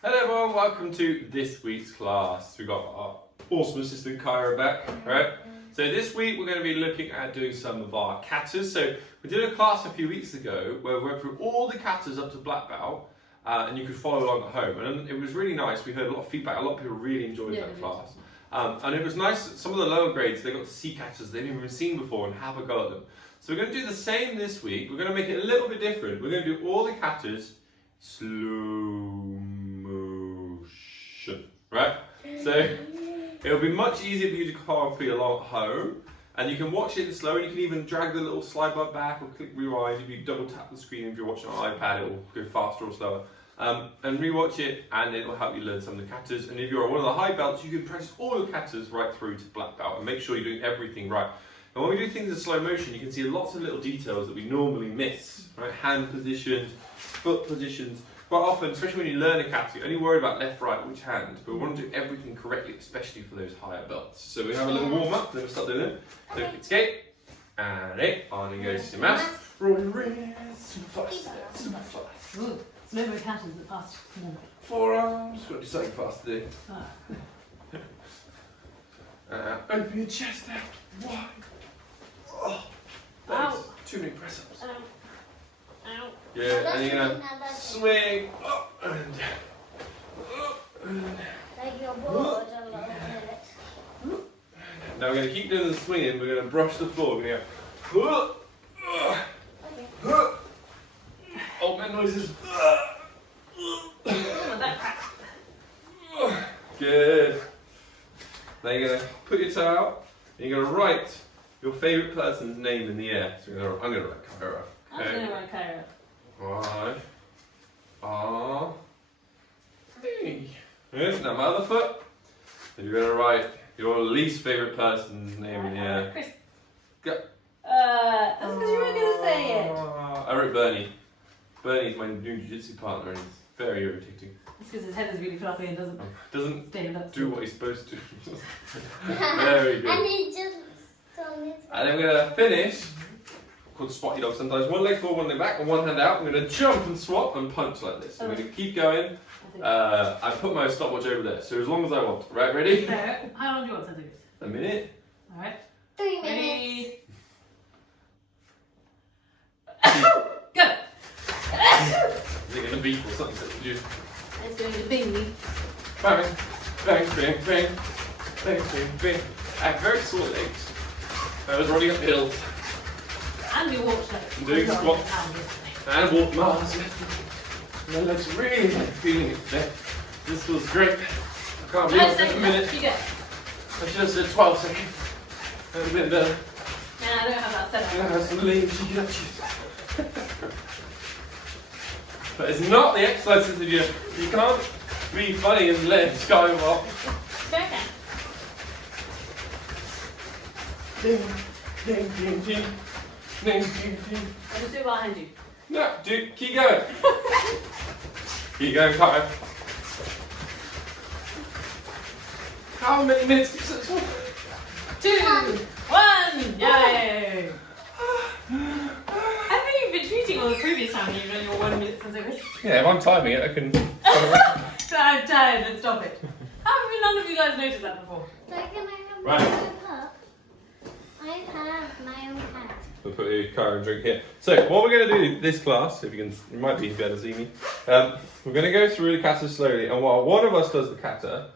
Hello everyone, welcome to this week's class. We've got our awesome assistant Kyra back, right? So this week we're going to be looking at doing some of our katas. So we did a class a few weeks ago where we went through all the katas up to black belt and you could follow along at home. And it was really nice. We heard a lot of feedback. A lot of people really enjoyed that class. And it was nice, some of the lower grades, they got to see katas they've never seen before and have a go at them. So we're going to do the same this week. We're going to make it a little bit different. We're going to do all the katas slow motion, right? So it'll be much easier for you to copy along at home, and you can watch it slow, and you can even drag the little slide bar back or click rewind. If you double tap the screen, if you're watching on an iPad, it will go faster or slower. And rewatch it, and it will help you learn some of the katas. And if you're one of the high belts, you can practice all your katas right through to black belt and make sure you're doing everything right. And when we do things in slow motion, you can see lots of little details that we normally miss, right? Hand positions, foot positions. Quite often, especially when you learn a kata, you only worry about left, right, which hand, but we want to do everything correctly, especially for those higher belts. So we have a little warm up, then we'll start doing it. So escape, and it, on and goes to mass. Roll your wrist, super fast, super fast. Ooh, slow mo katas at fast. Forearms, got to do something fast to do. Open your chest out, wide. Oh, thanks. Ow. Too many press ups. Ow. Yeah, and you're gonna swing up and like your board a little bit. now we're going to keep doing the swinging. We're going to brush the floor. We're going to go. Oh, man, noises. Good. Now you're going to put your toe out and you're going to write your favourite person's name in the air. So I'm going to write Kyra. I'm going to write Kyra. Y-R-E. Good. Now my other foot. And you're going to write your least favourite person's name in the air. Chris. Go. That's because you were going to say it. I wrote Bernie. Bernie's my new jiu-jitsu partner and he's very irritating. It's because his head is really fluffy and doesn't stand up. Do what he's supposed to. Very good. And he just And then we're going to finish, called spotty dog sometimes, one leg forward, one leg back, and one hand out. We're going to jump and swap and punch like this. We're going to keep going. I put my stopwatch over there, so as long as I want. Right, ready? How long do you want to do this? A minute. Alright. 3 minutes. Ready? Go! Is it going to beep or something that you do? It's going to be me. Bang, bang, bang, bang, bang, bang, bang. I have very sore legs. I was running uphill And we walked like and doing squats and walked miles. My legs are really feeling it today. This feels great. I can't believe it's a minute. You go. I should have said 12 seconds. That would have been better. Nah, I don't have that I'm gonna have 7. some lean jiu-jitsu. But it's not the exercises that you can't be funny and legs go off. Okay. Ding, ding, ding, ding, ding, ding, ding. I'll just do it behind you. No, dude, keep going. Keep going, Kata. How many minutes? 2, 1, yay! I think you've been cheating all the previous time you've done your 1 minute since it. Yeah, if I'm timing it, I can. So I'm tired and stop it. How have none of you guys noticed that before? So can I have Right. my own cup? I have my own cup. We'll put the car and drink here. So what we're going to do this class, if you can, you might be better to see me. We're going to go through the kata slowly, and while one of us does the kata,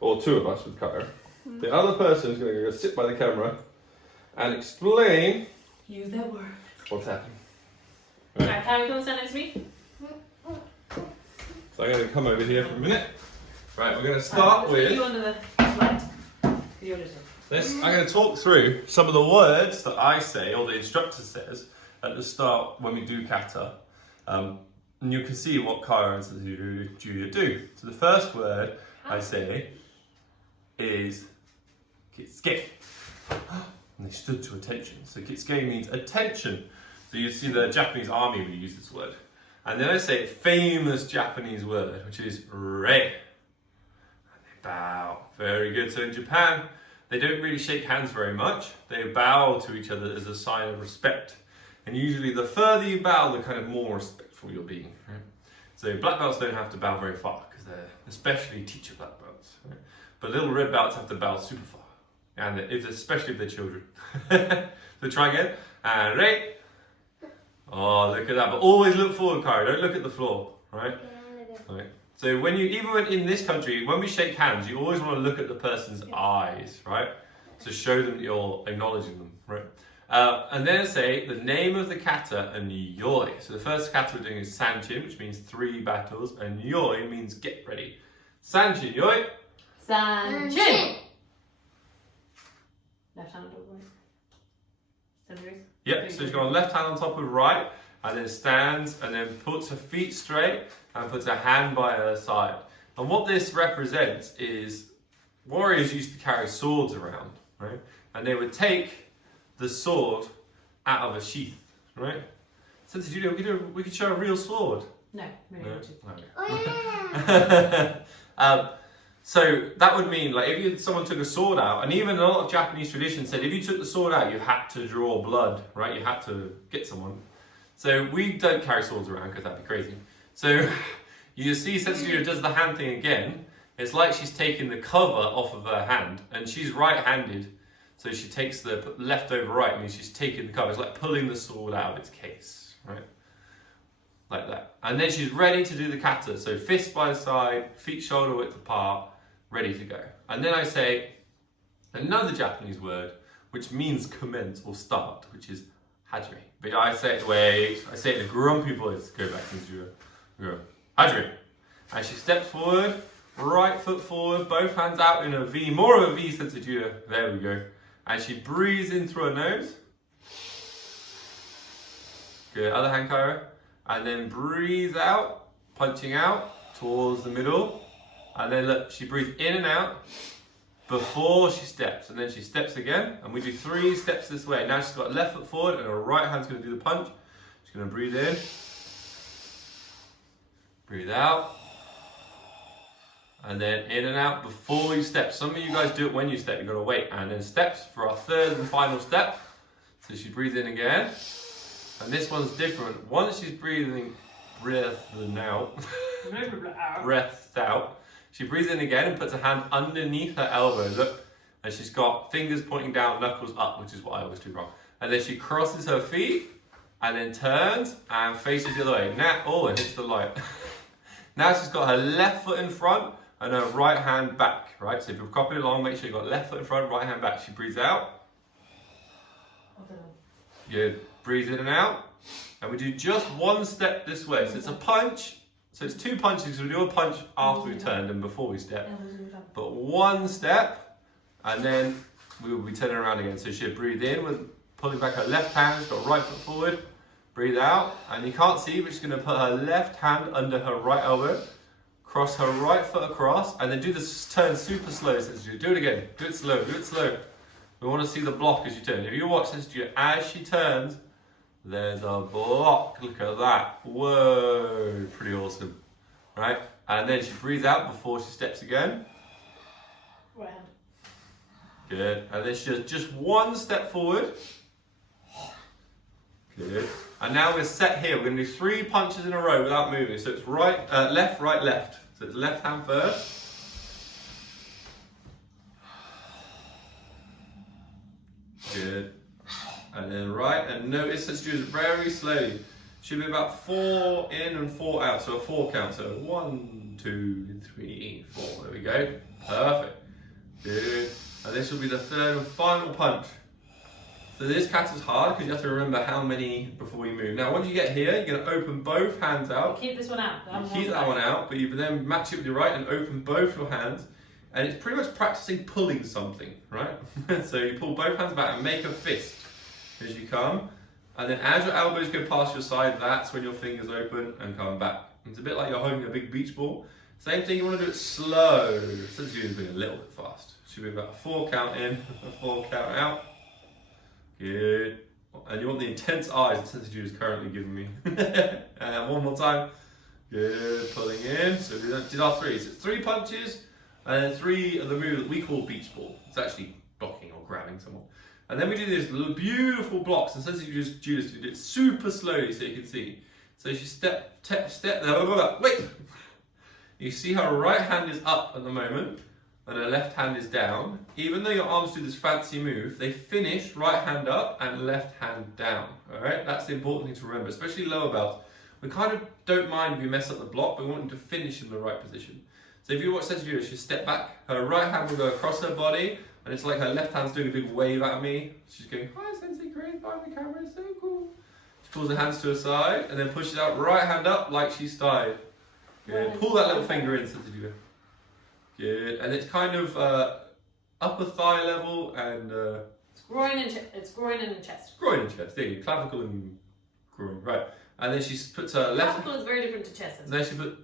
or two of us with kata, the other person is going to go sit by the camera and explain Use that word. what's happening. Alright, Kyra, come stand next to me. So I'm going to come over here for a minute. Right, we're going to start You with under the light. You're just this. I'm going to talk through some of the words that I say, or the instructor says, at the start when we do kata. And you can see what Kyra and Julia do. So the first word I say is kitsuke. And they stood to attention. So kitsuke means attention. So you see the Japanese army will use this word. And then I say a famous Japanese word, which is re. And they bow. Very good. So in Japan, they don't really shake hands very much. They bow to each other as a sign of respect. And usually the further you bow, the kind of more respectful you're being. Right? So So black belts don't have to bow very far because they're especially teacher black belts. Right? But little red belts have to bow super far, and especially if they're children. So try again. And ready. Oh, look at that! But always look forward, Kyra. Don't look at the floor, right? Right. So when you, even in this country, when we shake hands, you always want to look at the person's eyes, right? To show them that you're acknowledging them, right? And then say the name of the kata and yoi. So the first kata we're doing is sanchin, which means 3 battles, and yoi means get ready. Sanchin, yoi. Sanchin. Left hand over right. Yep, so she's got left hand on top of right, and then stands, and then puts her feet straight, and puts her hand by her side. And what this represents is warriors used to carry swords around, right? And they would take the sword out of a sheath, right? So we could show a real sword. No, really No? Oh yeah. So that would mean, like, if someone took a sword out, and even a lot of Japanese traditions said if you took the sword out, you had to draw blood, right? You had to get someone. So we don't carry swords around because that'd be crazy. So you see Setsujudo does the hand thing again. It's like she's taking the cover off of her hand, and she's right-handed. So she takes the left over right, means she's taking the cover. It's like pulling the sword out of its case, right? Like that. And then she's ready to do the kata. So fists by the side, feet shoulder width apart, ready to go. And then I say another Japanese word, which means commence or start, which is hajime. But I say it in a grumpy voice. Go back to Zero. Go. Hajime. And she steps forward, right foot forward, both hands out in a V, more of a V sense of Judo. There we go. And she breathes in through her nose. Good. Other hand, Kyra. And then breathes out, punching out towards the middle. And then look, she breathes in and out before she steps. And then she steps again. And we do 3 steps this way. Now she's got left foot forward and her right hand's going to do the punch. She's going to breathe in. Breathe out. And then in and out before you step. Some of you guys do it when you step. You've got to wait. And then steps for our 3rd and final step. So she breathes in again. And this one's different. Once she's breathing breath out, she breathes in again and puts her hand underneath her elbow. Look. And she's got fingers pointing down, knuckles up, which is what I always do wrong. And then she crosses her feet and then turns and faces the other way. Now, and hits the light. Now she's got her left foot in front and her right hand back, right? So if you're copying along, make sure you've got left foot in front, right hand back. She breathes out. Good. Breathe in and out. And we do just 1 step this way. So it's a punch. So it's 2 punches. We do a punch after we turned and before we step. But 1 step, and then we will be turning around again. So she'll breathe in with pulling back her left hand. She's got right foot forward. Breathe out. And you can't see, but she's going to put her left hand under her right elbow. Cross her right foot across. And then do this turn super slow. So do it again. Do it slow. Do it slow. We want to see the block as you turn. If you watch this, as she turns, there's a block. Look at that. Whoa. Pretty awesome. Right? And then she breathes out before she steps again. Right hand. Good. And then she does just 1 step forward. Good. And now we're set here. We're going to do 3 punches in a row without moving. So it's right, left, right, left. So it's left hand first. Good. And then right, and notice let's do it very slowly. Should be about 4 in and 4 out, so a 4 count. So 1, 2, 3, 4. There we go. Perfect. Good. And this will be the 3rd and final punch. So this kata's hard because you have to remember how many before you move. Now, once you get here, you're going to open both hands out. Keep this one out. Keep that one out, but you then match it with your right and open both your hands. And it's pretty much practicing pulling something, right? So you pull both hands back and make a fist as you come. And then as your elbows go past your side, that's when your fingers open and come back. It's a bit like you're holding a big beach ball. Same thing, you want to do it slow. Since you're doing a little bit fast. Should be about a 4 count in, a 4 count out. Good. And you want the intense eyes that Sensitive is currently giving me. And one more time. Good. Pulling in. So we did our 3. So it's 3 punches. And then 3 of the move that we call beach ball. It's actually blocking or grabbing someone. And then we do these beautiful blocks. And since you just do it super slowly so you can see. So she step, wait! You see her right hand is up at the moment, and her left hand is down. Even though your arms do this fancy move, they finish right hand up and left hand down. Alright, that's the important thing to remember, especially lower belts. We kind of don't mind if you mess up the block, but we want them to finish in the right position. So if you watch Sensei do this, she'll step back, her right hand will go across her body, and it's like her left hand's doing a big wave at me. She's going, hi Sensei Chris, bye the camera, it's so cool. She pulls her hands to her side, and then pushes out right hand up like she's tied. Good. Pull that little finger in, Sensei do. Good. And it's kind of upper thigh level and... It's groin and chest. Groin and chest, there you go. Clavicle and groin, right. And then she puts her left... Clavicle is very different to chest. And then she put...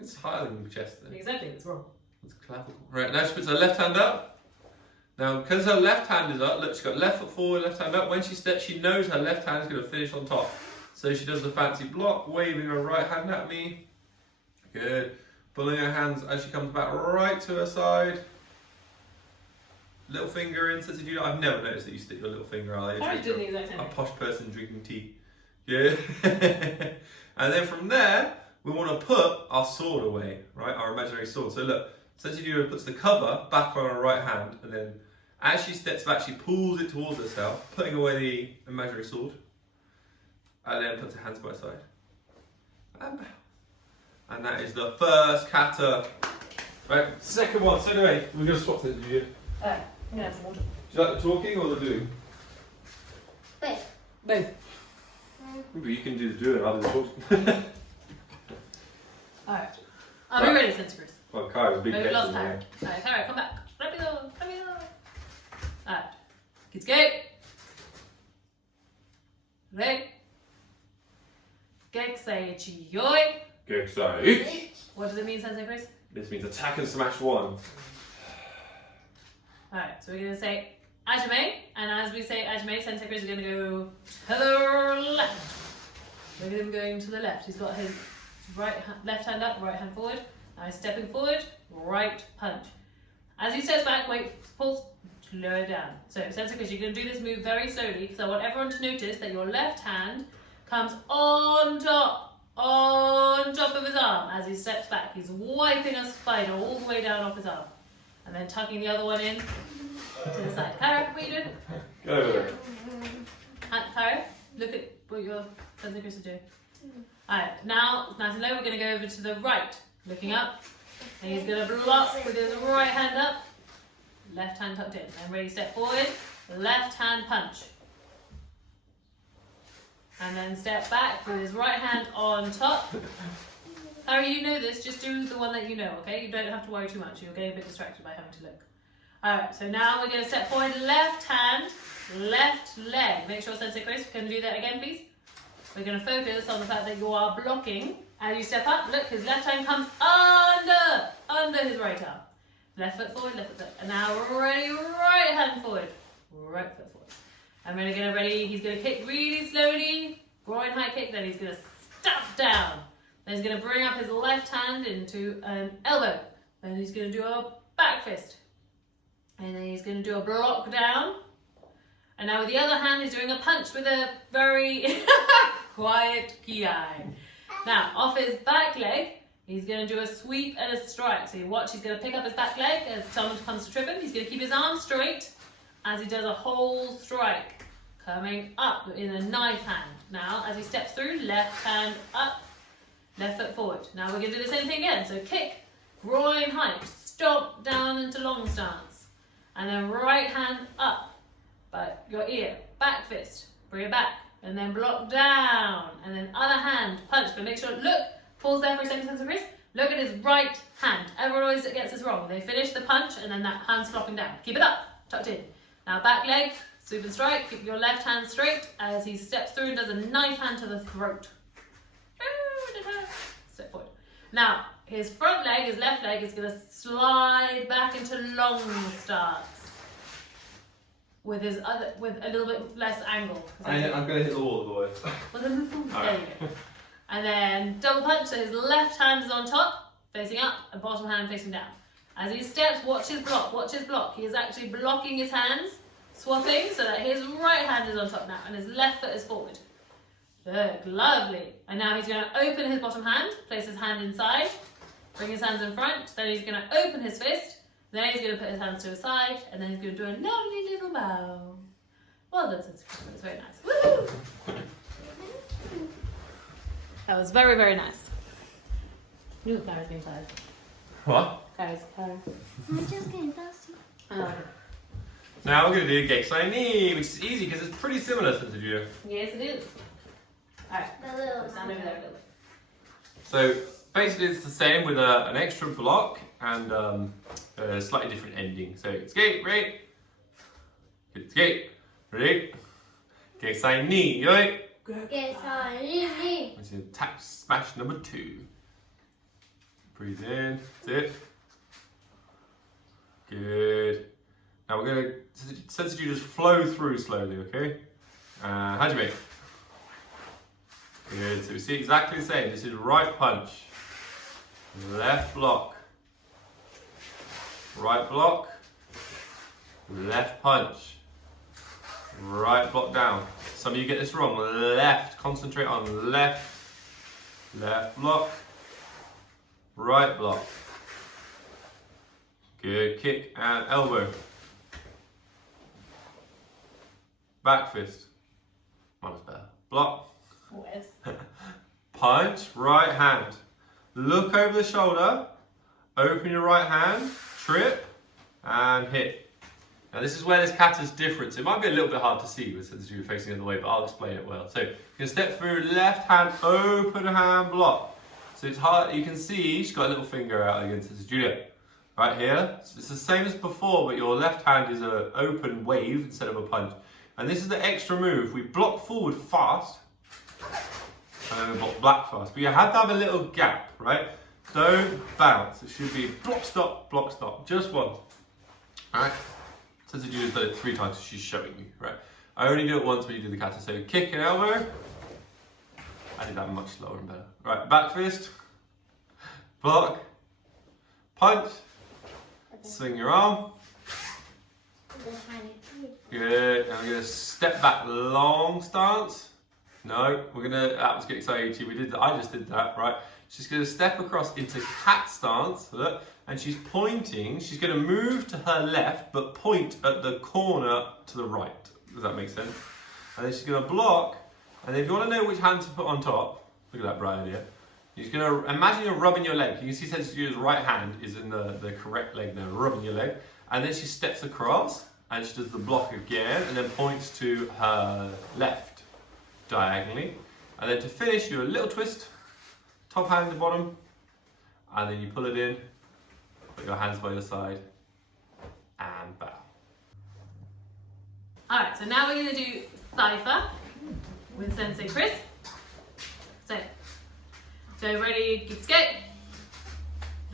It's higher than chest then. Exactly, it's wrong. It's clavicle. Right, now she puts her left hand up. Now, because her left hand is up, look, she's got left foot forward, left hand up. When she steps, she knows her left hand is going to finish on top. So she does the fancy block, waving her right hand at me. Good. Pulling her hands as she comes back right to her side. Little finger in. Since you, I've never noticed that you stick your little finger out. I did the exact same. A posh person drinking tea. Yeah. And then from there, we want to put our sword away, right? Our imaginary sword. So look, Sensei Judo puts the cover back on her right hand, and then as she steps back, she pulls it towards herself, putting away the imaginary sword, and then puts her hands by her side. And that is the first kata. Right, second one. So anyway, we're going to swap Sensei Judo. I'm going to have some water. Do you like the talking or the doing? Both. But you can do the doing, I'll do the talking. Alright. Are we ready, Sensei Chris? Well, Kyra's big Maybe head. lost Kyra. Alright, Kyra, come back. Rapido, rapido. Alright. Kids go. Ready? Geksai chiyoi. Geksai. What does it mean, Sensei Chris? This means attack and smash one. Alright, so we're going to say Ajime, and as we say Ajime, Sensei Chris is going to go to the left. Look at him going to the left. He's got his left hand up, right hand forward. Now he's stepping forward, right punch. As he steps back, wait, pulse, lower down. So Sensei Chris, you're going to do this move very slowly because I want everyone to notice that your left hand comes on top of his arm as he steps back. He's wiping a spider all the way down off his arm. And then tucking the other one in to the side. Kyra, what are you doing? Go over there. Kyra, look at what your Sensei Chris is doing. Alright, now, nice and low, we're going to go over to the right, looking up. And he's going to block with his right hand up, left hand tucked in. And ready, step forward, left hand punch. And then step back with his right hand on top. Harry, you know this, just do the one that you know, okay? You don't have to worry too much, you're getting a bit distracted by having to look. Alright, so now we're going to step forward, left hand, left leg. Make sure Sensei Chris can do that again, please. We're going to focus on the fact that you are blocking. As you step up, look, his left hand comes under his right arm. Left foot forward, left foot forward. And now we're ready, right hand forward, right foot forward. And we're going to get ready, he's going to kick really slowly, groin high kick, then he's going to step down. Then he's going to bring up his left hand into an elbow. Then he's going to do a back fist. And then he's going to do a block down. And now with the other hand, he's doing a punch with a very quiet ki. Now, off his back leg, he's going to do a sweep and a strike. So you watch, he's going to pick up his back leg as someone comes to trip him. He's going to keep his arm straight as he does a whole strike. Coming up in a knife hand. Now, as he steps through, left hand up, left foot forward. Now we're going to do the same thing again. So kick, groin height, stomp down into long stance. And then right hand up. But your ear, back fist, bring it back, and then block down, and then other hand, punch, but make sure, look, pause there for a second, Sensei Chris, look at his right hand. Everyone always gets this wrong. They finish the punch, and then that hand's flopping down. Keep it up, tucked in. Now back leg, sweep and strike, keep your left hand straight as he steps through and does a knife hand to the throat. Step forward. Now, his front leg, his left leg, is going to slide back into long stance. With his other, with a little bit less angle. I'm going to hit the wall, boys. There you go. And then double punch, so his left hand is on top, facing up, and bottom hand facing down. As he steps, watch his block, watch his block. He is actually blocking his hands, swapping, so that his right hand is on top now, and his left foot is forward. Good, lovely. And now he's going to open his bottom hand, place his hand inside, bring his hands in front, then he's going to open his fist, then he's going to put his hands to his side, and then he's going to do a lovely little bow. Well done, Sensei. That's very nice. Woo! That was very, very nice. Ooh, Clara's getting tired. What? Clara's. I'm just getting thirsty. Oh. Now we're going to do Gekisai Ni, which is easy because it's pretty similar to the judo. Yes, it is. Alright, The little stand over there a little bit. So basically it's the same with an extra block and a slightly different ending. So it's skate, ready? It's skate, ready? Gekisai Ni, yoi! Yes, I Which is tap smash number 2. Breathe in, that's it. Good. Now we're going to, since you just flow through slowly, okay? Hajime. Good, so we see exactly the same. This is right punch, left block, right block, left punch, right block down. Some of you get this wrong. Left, concentrate on left, left block, right block. Good, kick and elbow. Back fist. Mine was better. Block. Where's? Punch, right hand. Look over the shoulder, open your right hand, trip, and hit. Now this is where this kata's different. It might be a little bit hard to see since you're facing the other way, but I'll explain it well. So you can step through left hand, open hand, block. So it's hard, you can see she's got a little finger out against this judo. Right here, so it's the same as before, but your left hand is an open wave instead of a punch. And this is the extra move. We block forward fast, and then block back fast. But you have to have a little gap, right? Don't bounce. It should be block, stop, just one. Alright? Since the judo's done it 3 times, she's showing you, right? I only do it once when you do the kata. So kick and elbow. I did that much slower and better. Right, back fist, block, punch, swing your arm. Good, and we're gonna step back, long stance. No, we're gonna, that was getting excited. I just did that, right? She's gonna step across into cat stance, look, and she's pointing, she's gonna move to her left, but point at the corner to the right. Does that make sense? And then she's gonna block, and if you wanna know which hand to put on top, look at that bright idea. You're gonna, imagine you're rubbing your leg. You can see Sensei's right hand is in the correct leg there, rubbing your leg. And then she steps across, and she does the block again, and then points to her left, diagonally. And then to finish, you do a little twist, top hand to the bottom, and then you pull it in, put your hands by your side, and bow. Alright, so now we're going to do Cypher with Sensei Chris. So ready, get skate.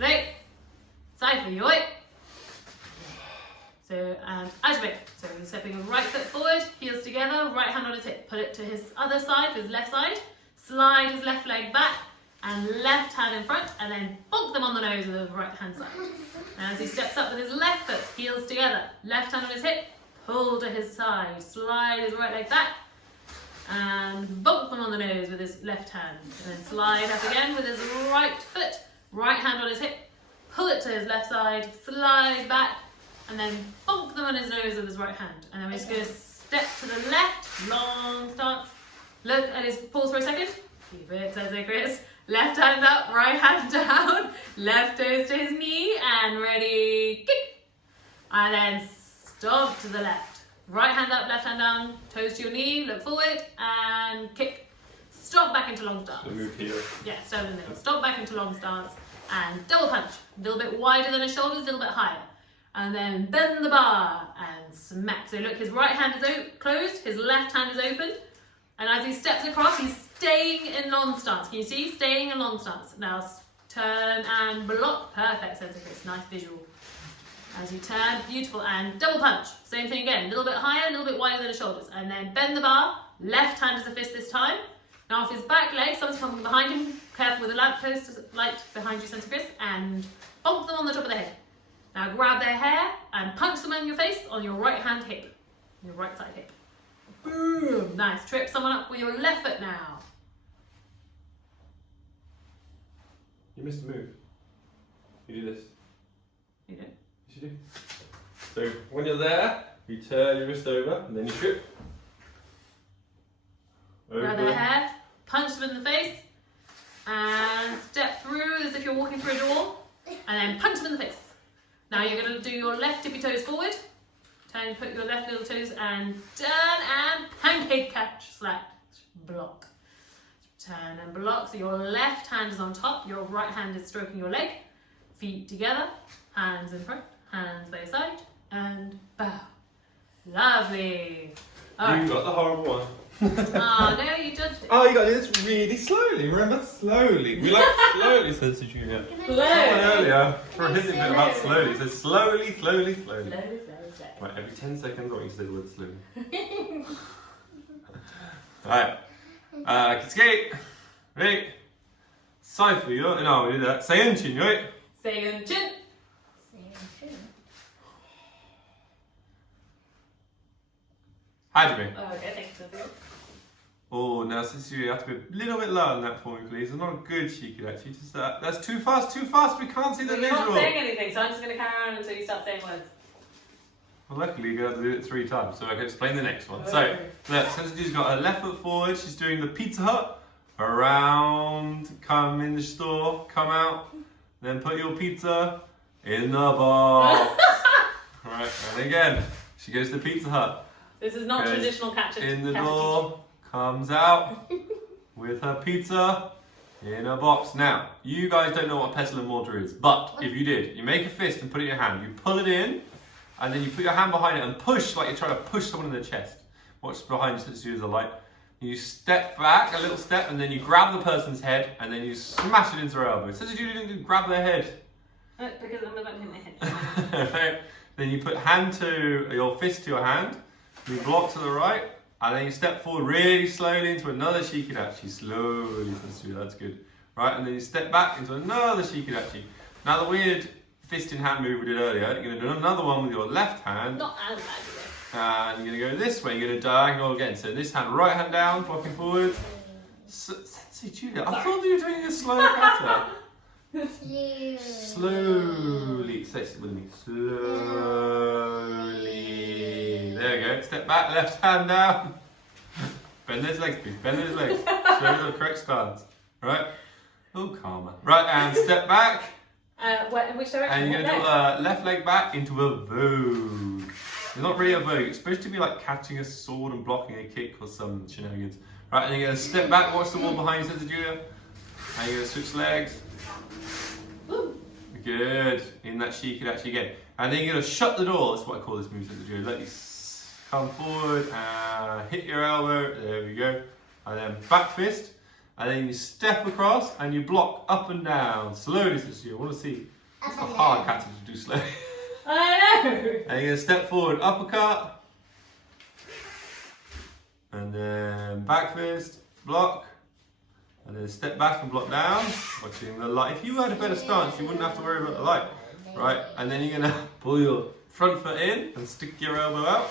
Right. Cypher, yoi. So, and Ajbe. So he's stepping right foot forward, heels together, right hand on his hip. Put it to his other side, his left side. Slide his left leg back, and left hand in front, and then bonk them on the nose with the right hand side. And as he steps up with his left foot, heels together, left hand on his hip, pull to his side, slide his right leg back, and bonk them on the nose with his left hand. And then slide up again with his right foot, right hand on his hip, pull it to his left side, slide back, and then bonk them on his nose with his right hand. And then we're just going to step to the left, long stance. Look at his, pause for a second. Keep it, Sensei Chris. Left hand up, right hand down, left toes to his knee, and ready, kick. And then stop to the left. Right hand up, left hand down, toes to your knee, look forward, and kick. Stop back into long stance. So move here. Yeah, so in the middle. Stop back into long stance, and double punch. A little bit wider than his shoulders, a little bit higher. And then bend the bar, and smack. So look, his right hand is closed, his left hand is open. And as he steps across, he's staying in long stance. Can you see? Staying in long stance. Now turn and block. Perfect, Sensei Chris. Nice visual. As you turn, beautiful. And double punch. Same thing again. A little bit higher, a little bit wider than the shoulders. And then bend the bar. Left hand is a fist this time. Now off his back leg, someone's coming behind him. Careful with the lamppost light behind you, Sensei Chris. And bonk them on the top of the head. Now grab their hair and punch them in your face on your right hand hip. Your right side hip. Boom. Nice. Trip someone up with your left foot now. You missed a move. You do this. You do. Yes, you do. So when you're there, you turn your wrist over and then you trip. Grab their hair, punch them in the face, and step through as if you're walking through a door, and then punch them in the face. Now you're going to do your left tippy toes forward. Turn, put your left little toes and turn and pancake catch, slash, block. Turn and block. So your left hand is on top, your right hand is stroking your leg. Feet together, hands in front, hands by your side, and bow. Lovely. All right. You got the horrible one. Oh, no, you judged it. Oh, you got to do this really slowly. Remember, slowly. We like slowly, says the junior. Slow. Someone earlier prohibited it about slowly. It says slowly, slowly, slowly. Slow. Right, every 10 seconds I want you to say the word slowly. Alright. Kids skate. Ready? Cypher, you no, we do that. Sayunchin, right? Sayunchin. Hajime. Oh, okay, thanks, Sophia. Oh, now since you have to be a little bit lower than that for me, please. It's not a good shiki actually. Just that. That's too fast, we can't see the You're visual. not saying anything, so I'm just going to carry on until you start saying words. Well, luckily you're going to do it 3 times, so I can explain the next one. Okay. So, look, Sensity's got her left foot forward, she's doing the Pizza Hut, around, come in the store, come out, then put your pizza in the box. Right, and again, she goes to Pizza Hut. This is not Goes traditional catch and in the door, comes out with her pizza in a box. Now, you guys don't know what pestle and mortar is, but if you did, you make a fist and put it in your hand, you pull it in, and then you put your hand behind it and push like you're trying to push someone in the chest. What's behind you since you use the light? You step back a little step and then you grab the person's head and then you smash it into their elbow. Since you didn't grab their head. Because I'm about to hit my head. Right. Then you put your fist to your hand, you block to the right, and then you step forward really slowly into another shikidachi. Slowly, that's good. Right, and then you step back into another shikidachi. Now the weird fist in hand move we did earlier, you're going to do another one with your left hand. Not as bad as And you're going to go this way, you're going to diagonal again. So this hand, right hand down, blocking forward. Sensei Julia, I thought you were doing a slow kata. Slowly. Say it with me. Slowly. There we go. Step back, left hand down. Bend those legs, please. Bend those legs. Show the correct stance. Right? Oh, calmer. Right, and step back. In which direction? And you're going to do a left leg back into a vogue. It's not really a vogue. It's supposed to be like catching a sword and blocking a kick or some shenanigans. Right, and you're going to step back, watch the wall behind you, Sensei Julia. And you're going to switch legs. Woo. Good. In that shikidachi again. And then you're going to shut the door. That's what I call this move, Sensei Julia. Let you come forward and hit your elbow. There we go. And then back fist. And then you step across and you block up and down. Slowly, Sensei Julia. I want to see. It's a hard kata to do slowly. I know. And you're going to step forward, uppercut. And then back fist, block. And then step back and block down. Watching the light. If you had a better stance, you wouldn't have to worry about the light. Right, and then you're going to pull your front foot in and stick your elbow out.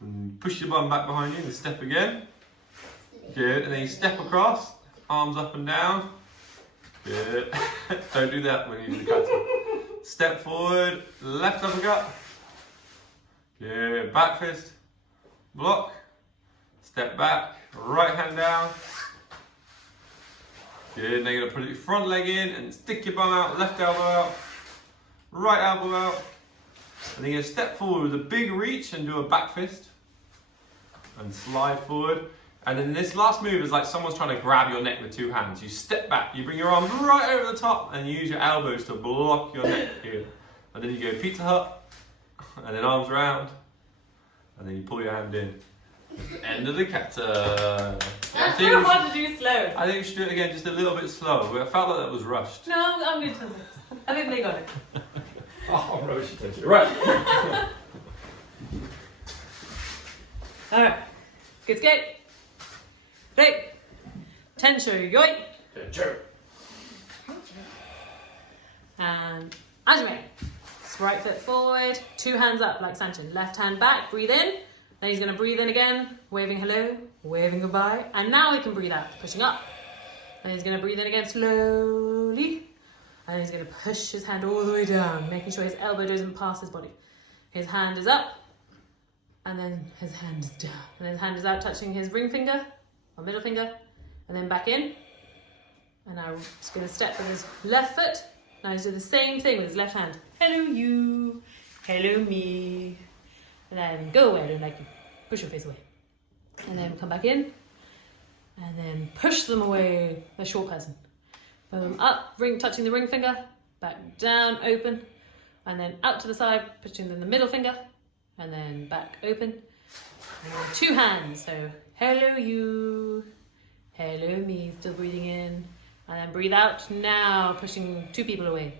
And push your bum back behind you and step again. Good, and then you step across, arms up and down. Good. Don't do that when you do the kata. Step forward, left uppercut. Good, back fist, block. Step back, right hand down. Good, now you're going to put your front leg in and stick your bum out, left elbow out, right elbow out. And then you're going to step forward with a big reach and do a back fist. And slide forward. And then this last move is like someone's trying to grab your neck with 2 hands. You step back, you bring your arms right over the top and use your elbows to block your neck here. And then you go Pizza Hut, and then arms round, and then you pull your hand in. End of the kata. That's so hard to do slow. I think we should do it again just a little bit slower. I felt like that was rushed. No, I'm good. I think they got it. Oh, rubbish attention. Right. Alright. Good skate. Right. Tensho yoi. Tensho. And Hajime. Right foot forward, 2 hands up like Sanchin. Left hand back, breathe in. Then he's going to breathe in again, waving hello, waving goodbye. And now he can breathe out, pushing up. And he's going to breathe in again slowly. And he's going to push his hand all the way down, making sure his elbow doesn't pass his body. His hand is up. And then his hand is down. And his hand is out, touching his ring finger, or middle finger. And then back in. And now he's going to step with his left foot. Now he's doing the same thing with his left hand. Hello you. Hello me. And then go away, I don't like you. Push your face away. And then come back in. And then push them away, the short person. Boom, up, touching the ring finger. Back down, open. And then out to the side, pushing the middle finger. And then back open. And then 2 hands. So, hello you. Hello me, still breathing in. And then breathe out, now pushing 2 people away.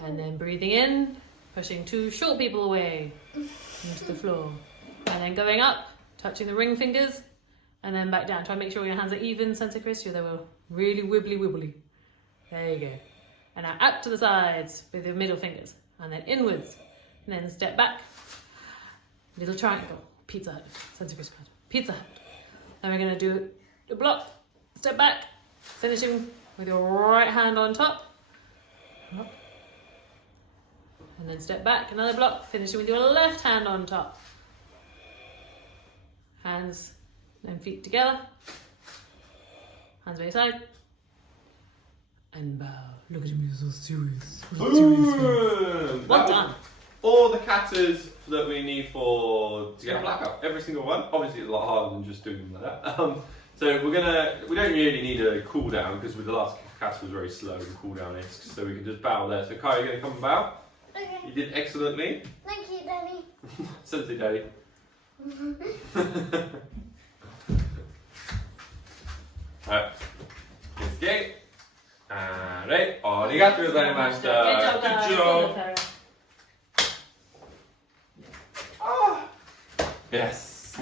And then breathing in, pushing 2 short people away into the floor. And then going up, touching the ring fingers, and then back down. Try and make sure your hands are even, Sensei Chris. They were really wibbly. There you go. And now out to the sides with your middle fingers. And then inwards. And then step back. Little triangle. Pizza Hut. Sensei Chris. Pizza Hut. Then we're going to do a block. Step back. Finishing with your right hand on top. Up. And then step back, another block, finishing with your left hand on top. Hands and feet together. Hands by your side. And bow. Look at me, so serious. Well done. All the katas that we need to get a black belt. Every single one. Obviously it's a lot harder than just doing them like that. So we don't really need a cool down because with the last kata was very slow and cool down-esque. So we can just bow there. So Kai, you're going to come and bow? Okay. You did excellently. Thank you, Daddy. Sensei Daddy. Alright. Let's Alright. Arigatou gozaimashita. Good job. Ah. Yes.